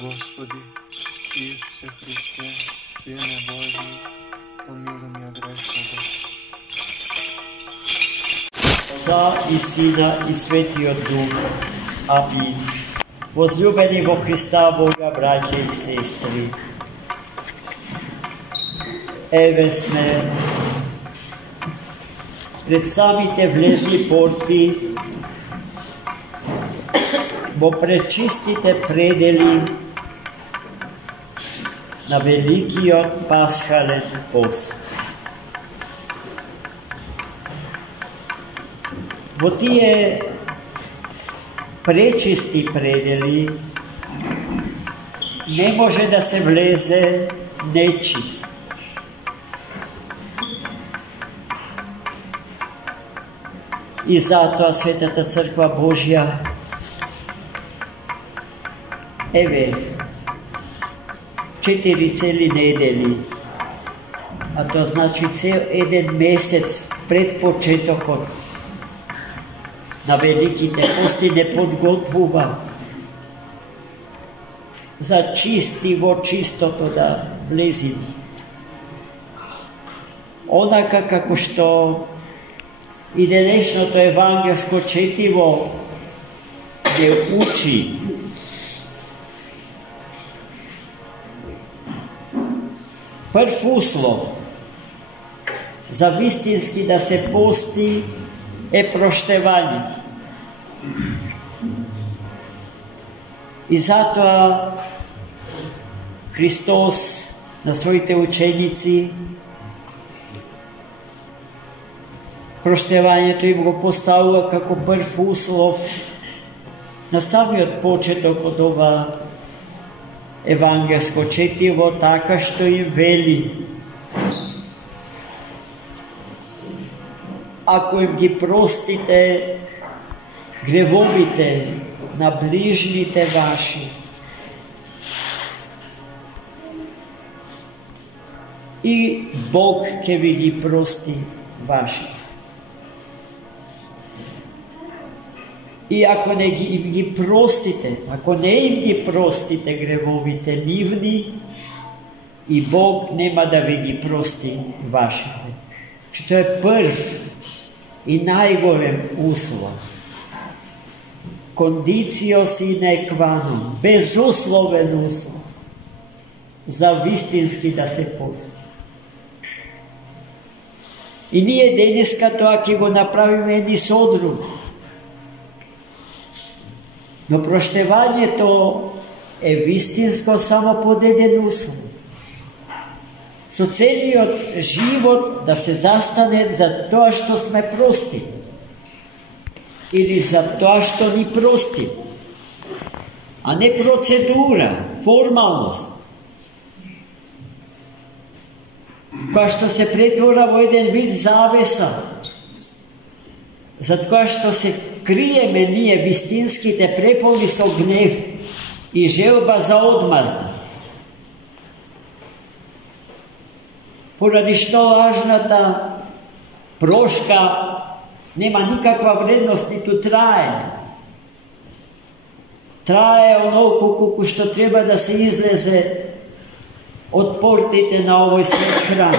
Господи, Исусе Христе, Сине Божи, помилуй меня грешного. Отца и Сина и Светиот Дух. Амин. Возлюбени во Христа Бога, браќа и сестри, еве сме пред самите влезни порти во пречистите предели на великиот пасхален пост. Во тие пречисти предели не може да се влезе нечист. И затоа Светата Црква Божја еве 4 цели недели, а тоа значи цел еден месец пред почетокот на великите пости не подготвува за чисти во чистото да влезим. Онака како што и денешното евангелско четиво ќе учи. Прв услов за вистински да се пости е проштевање. И затоа Христос на своите ученици проштевањето им го поставува како прв услов на самиот почеток од ова евангелско четиво, така што им вели: ако им ги простите гревовите на ближните ваши, и Бог ќе ви ги прости вашите. И ако не ги простите, ако не им ги простите гревовите нивни, и Бог нема да ви ги прости вашите. Че тоа е прв и најголем услов. Кондицио sine qua non, безусловен услов за вистински да се пости. И ние денеска тоа ќе го направиме ни со друг. Но проштевањето е вистинско само под еден услов. Со целиот живот да се застане за тоа што сме прости, или за тоа што ни прости, а не процедура, формалност, која што се претвора во еден вид завеса, за тоа што се криеме ние вистинските преполни со гнев и желба за одмазда. Поради што лажната прошка нема никаква вредност, ниту траење. Трае онолку колку што треба да се излезе од портите на овој свет храм.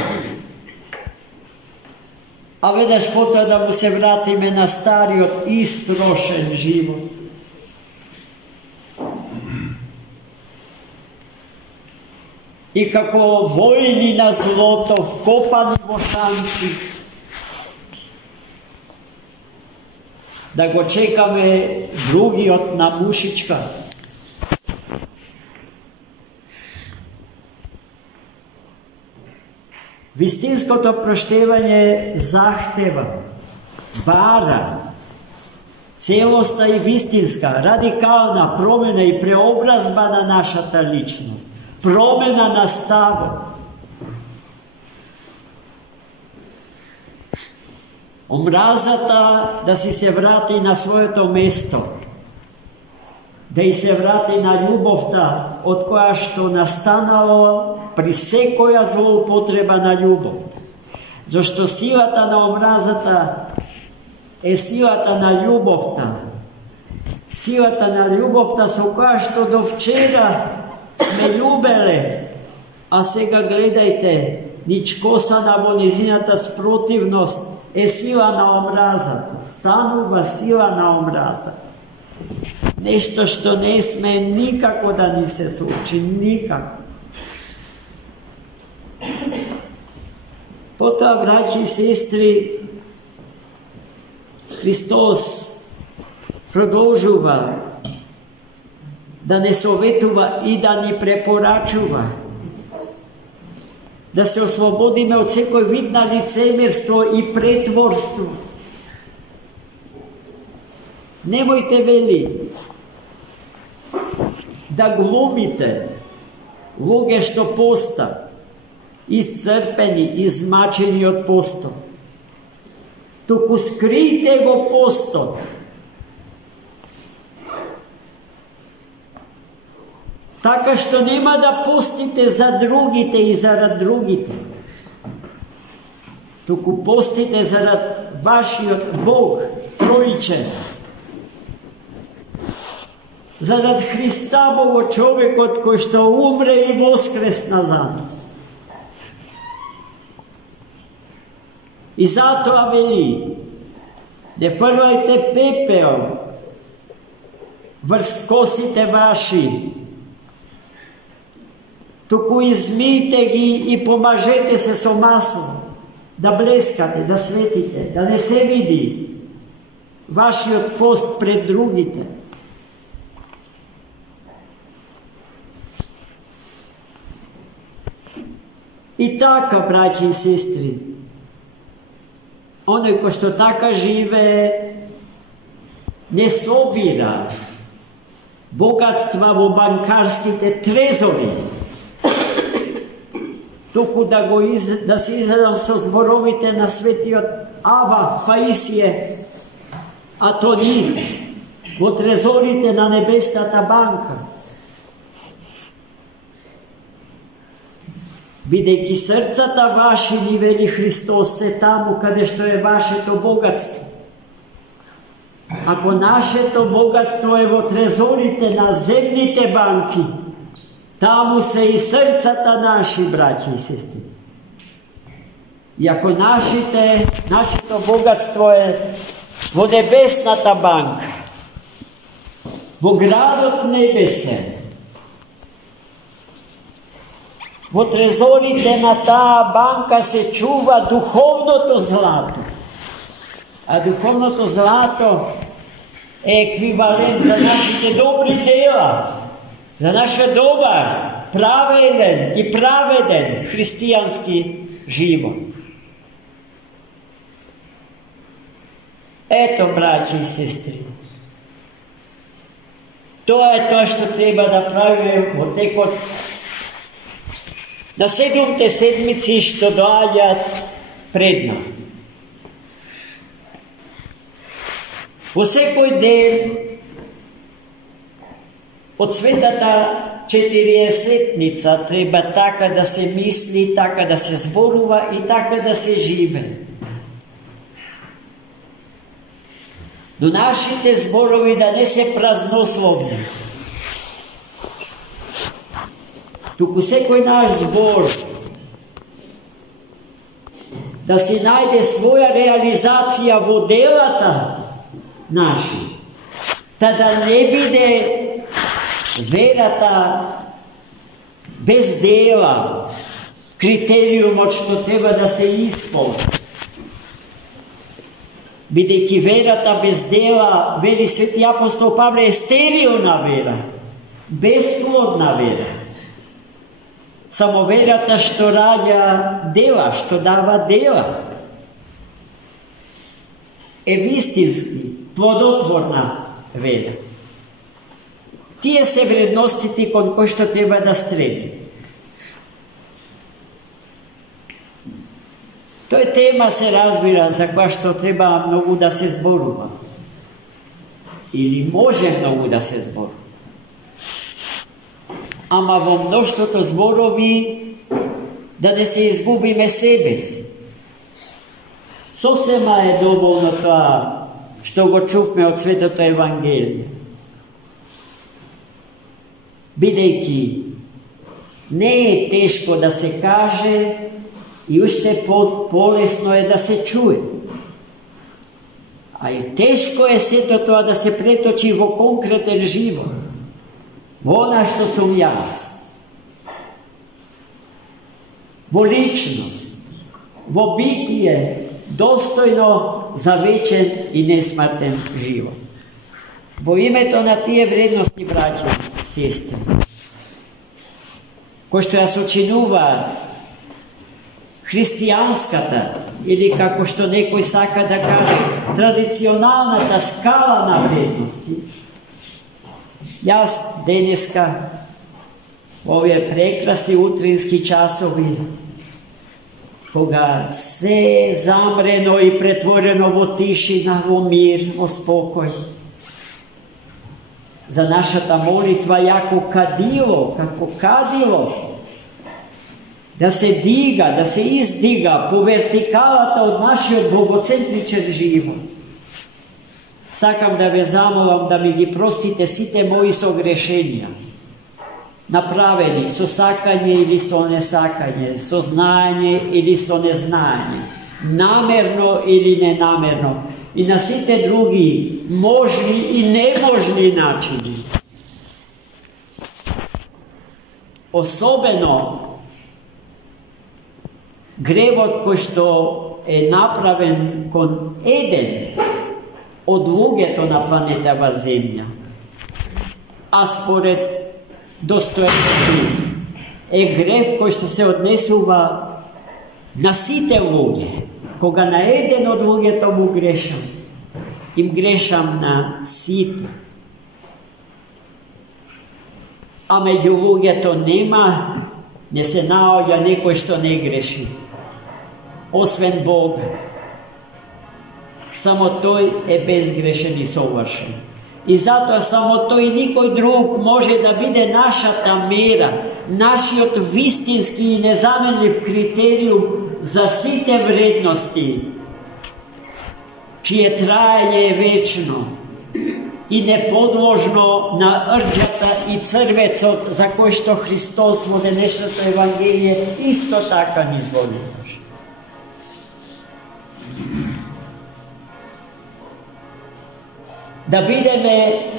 А веднаш потоа да му се вратиме на стариот истрошен живот. И како војни на злото, вкопани во шанци, да го чекаме другиот на мушичка. Вистинското проштевање захтева, бара целоста и вистинска, радикална промена и преобразба на нашата личност, промена на ставот. Омразата да си се врати на своето место, да и се врати на љубовта од која што настанало при секоја злоупотреба на љубов. Зашто силата на омразата е силата на љубовта. Силата на љубовта со која што до вчера сме љубеле, а сега гледајте, ничкосана во низината спротивност е сила на омразата. Станува сила на омраза. Нешто што не сме никако да ни се случи, никако. Потоа, браќи и сестри, Христос продолжува да не советува и да ни препорачува да се ослободиме од секој вид на лицемерство и претворство. Немојте, вели, да глумите луѓе што поста исцрпени, измачени од постот. Туку скријте го постот. Така што нема да постите за другите и зарад другите. Туку постите зарад вашиот Бог, Троичен. Зарад Христа Бого, човекот кој што умре и воскресна за нас. И затоа вели, не фрлајте пепел врз косите ваши, туку измијте ги и помажете се со масло, да блескате, да светите, да не се види вашиот пост пред другите. И така, браќи и сестри, оној кој што така живее, не собира богатства во банкарските трезори, туку да се изредам со зборовите на светиот Ава Паисије Атонин во трезорите на небесната банка. Бидејќи срцата ваши, ни вели Христос, се таму каде што е вашето богатство. Ако нашето богатство е во трезорите на земните банки, таму се и срцата наши, браќи и сестри. И ако нашето богатство е во небесната банка, во градот небесен, во трезорите на таа банка се чува духовното злато. А духовното злато е еквивалент за нашите добри дела, за нашиот добар, праведен и праведен христијански живот. Ето, браќи и сестри, тоа е тоа што треба да правиме во текот на 7 седмици што доаѓаат пред нас. Во секој ден од светата 40-ница треба така да се мисли, така да се зборува и така да се живе. Но нашите зборови да не се празнословни. Туку секој наш збор да си најде своја реализација во делата наши, да не биде верата без дела критериумот што треба да се исполни. Бидејќи верата без дела, вели свети апостол Павле, е стерилна вера, бесплодна вера. Само верата што раѓа дела, што дава дела, е вистински, плодотворна вера. Тие се вредностите кон кои што треба да стреми. Тој тема се разбира за која што треба многу да се зборува. Или може многу да се зборува. Ама во мноштвото зборови да не се изгубиме себе си. Сосема е доволно тоа што го чувме од Светото Евангелие. Бидејќи Не е тешко да се каже и уште полесно е да се чуе. А и тешко е сето тоа да се преточи во конкретен живот. Во она што сум јас. Во личност, во битие, достојно за вечен и несмртен живот. Во името на тие вредности, браќа, сестри, кои што ја сочинуваат христијанската, или како што некој сака да каже, традиционалната скала на вредности, јас денеска, во овие прекрасни утрински часови, кога се замрено и претворено во тишина, во мир, во спокој, за нашата молитва јако кадило, како кадило, да се дига, да се издига по вертикалата од нашиот богоцентричен живот. Сакам да ве замолам да ми ги простите сите мои согрешенија, направени со сакање или со несакање, со знаење или со незнаење, намерно или ненамерно, и на сите други можни и неможни начини. Особено гревот кој што е направен кон еден од луѓето на планетава Земја, а според Достоевски е грев кој што се однесува на сите луѓе. Кога на еден од луѓето му грешам, им грешам на сите. А меѓу луѓето не се наоѓа некој што не греши, освен Бога. Само тој е безгрешен и совршен. И затоа само тој и никој друг може да биде нашата мера, нашиот вистински и незаменлив критериум за сите вредности, чие траење е вечно и неподложно на рѓата и црвецот, за кој што Христос во денешното Евангелие исто така ни зборуваше. Да бидеме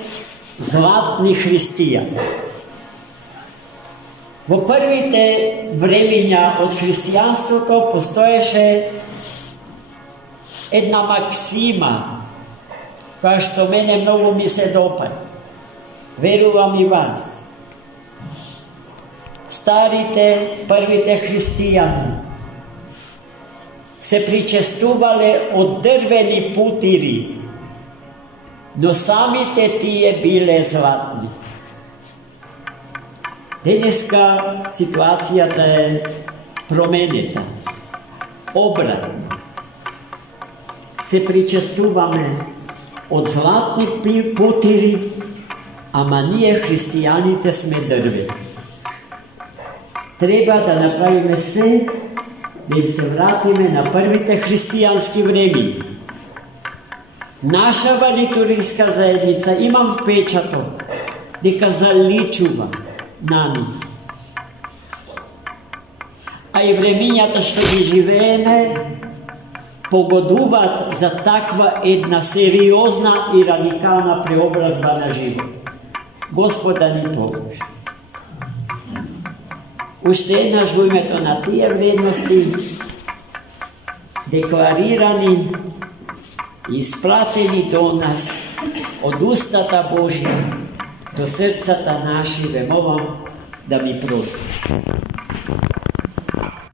златни христијани. Во првите времења од христијанството постоеше една максима, која што мене многу ми се допаѓа. Верувам и вас. Старите, првите христијани се причестувале од дрвени путири, но самите тие биле златни. Денеска ситуацијата е променета, обратно. Се причестуваме од златни путири, ама ние христијаните сме дрвени. Треба да направиме се, да им се вратиме на првите христијански времења. Нашава литургиска заедница, имам впечаток, дека заличува на нив. А и времењата што ги живееме погодуваат за таква една сериозна и радикална преобразба на живот. Господ да ни поможе. Уште еднаш во името на тие вредности, декларирани и испратени до нас од устата Божја до срцата наши, ве молам да ми прости.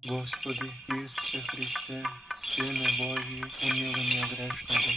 Господи Исусе Христе, Сине Божи, помилуй меня грешного.